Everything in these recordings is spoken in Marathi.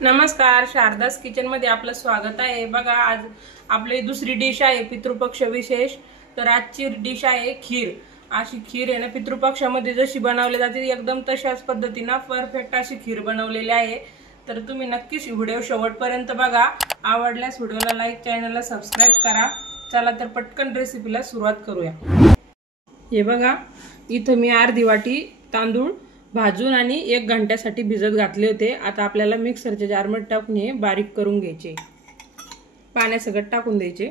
नमस्कार, शारदास किचन मध्ये आपलं स्वागत आहे। बघा, आज आपली दुसरी डिश आहे पितृपक्ष विशेष। तर आजची डिश आहे खीर। अशी खीर आहे ना, पितृपक्षामध्ये जशी बनवली जाते एकदम तशाच पद्धतीने परफेक्ट अशी खीर बनवलेली आहे। तर तुम्ही नक्कीच व्हिडिओ शेवटपर्यंत बघा। आवडल्यास व्हिडिओला लाईक, चॅनलला सबस्क्राइब करा। चला तर पटकन रेसिपीला सुरुवात करूया। हे बघा, इथं मी अर्धी वाटी तांदूळ भाजून आणि 1 घंट्यासाठी भिजत घातले होते। आता आपल्याला मिक्सरच्या जारमध्ये टाकून हे बारीक करून घ्यायचे। पाण्यासकट टाकून द्यायचे।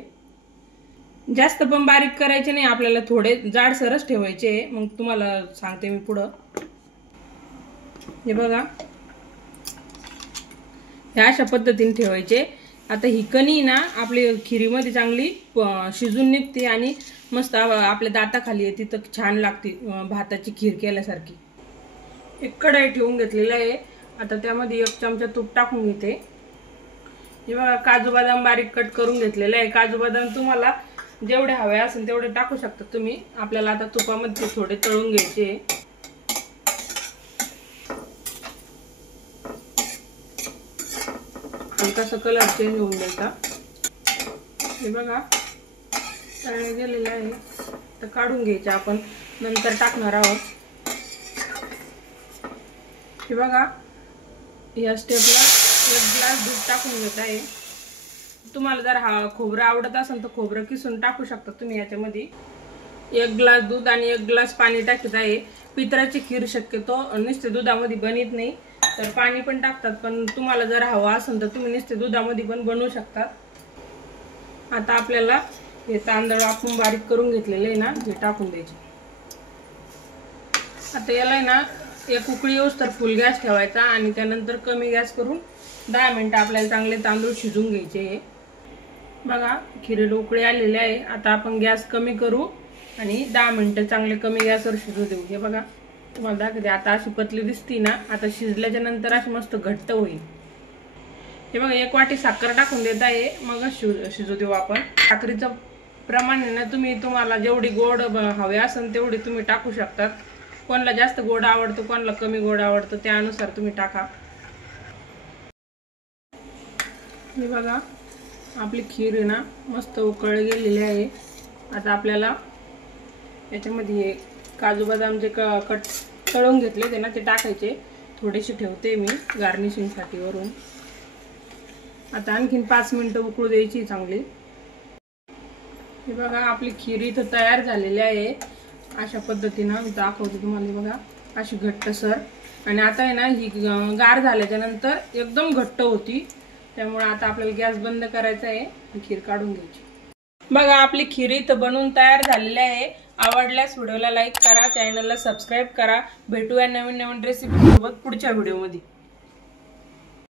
जास्त पण बारीक करायचे नाही, आपल्याला थोडे जाडसरच ठेवायचे। मग तुम्हाला सांगते मी पुढे। हे बघा, ह्या अशा पद्धतीने ठेवायचे। आता ही कणी ना आपली खिरीमध्ये चांगली शिजून निघते आणि मस्त आपल्या दाताखाली येते, तर छान लागते भाताची खीर केल्यासारखी। एक कढई ठेवून घेतलेली आहे। आता त्यामध्ये 1 चमचा तूप टाकून घेते। हे बघा, काजू बदाम बारीक कट करून घेतलेले आहे। काजू बदाम तुम्हाला जेवढे हवे असेल तेवढे टाकू शकता तुम्ही। आपल्याला आता तुपामध्ये थोडे तळून घ्यायचे। हलकासा कलर चेंज होऊन द्यायचा। हे बघा, तळले गेलेले आहे, तर काढून घ्यायचे। आपण नंतर टाकणार आहोत। हे बघा, या स्टेपला 1 ग्लास दूध टाकून घेत आहे। तुम्हाला जर खोबरं आवडत असेल तर खोबरं किसून टाकू शकता तुम्ही याच्यामध्ये। 1 ग्लास दूध आणि 1 ग्लास पाणी टाकत आहे। पितळाची खीर शक्यतो नुसते दुधामध्ये बनत नाही, तर पाणी पण टाकतात। पण तुम्हाला जर हवा असेल तर तुम्ही नुसते दुधामध्ये पण बनवू शकतात। आता आपल्याला हे तांदूळ आपण बारीक करून घेतलेले आहे ना, हे टाकून द्यायचे। आता याला आहे ना, 1 उकळी येऊस तर फुल गॅस ठेवायचा आणि त्यानंतर कमी गॅस करून 10 मिनिटं आपल्याला चांगले तांदूळ शिजून घ्यायचे। बघा, खिरीला उकळी आलेली आहे। आता आपण गॅस कमी करू आणि 10 मिनिटं चांगले कमी गॅसवर शिजू देऊ। हे बघा, तुम्हाला दाखवते। आता अशी पतली दिसती ना, आता शिजल्याच्या नंतर अशी मस्त घट्ट होईल। हे बघा, 1 वाटी साखर टाकून देत आहे, मग शिजू देऊ आपण। साखरेचं प्रमाण आहे ना, तुम्हाला जेवढी गोड हवे असेल तेवढी तुम्ही टाकू शकतात। कोणाला जास्त गोड आवडतो, कोणाला कमी गोड आवडतो, त्यानुसार तुम्ही टाका। हे बघा, आपली खीर आहे ना मस्त उकळली गेलेली आहे। आता आपल्याला याच्यामध्ये काजू बदाम जे कट तळून घेतले ते ना, ते टाकायचे। थोडेसे ठेवते मी गार्निशिंगसाठी वरून। आता आणखीन 5 मिनिटं उकळू द्यायची चांगली। हे बघा, आपली खीर इथं तयार झालेली आहे। अशा पद्धतीने मी दाखवते तुम्हाला। बघा, अशी घट्टसर। आणि आता आहे ना, ही गार झाल्याच्या नंतर एकदम घट्ट होती। त्यामुळे आता आपल्याला गॅस बंद करायचा आहे, खीर काढून घ्यायची। बघा, आपली खीर इथं बनवून तयार झालेली आहे। आवडल्यास व्हिडिओला लाईक करा, चॅनलला सबस्क्राइब करा। भेटूया नवीन रेसिपी सोबत पुढच्या व्हिडिओमध्ये।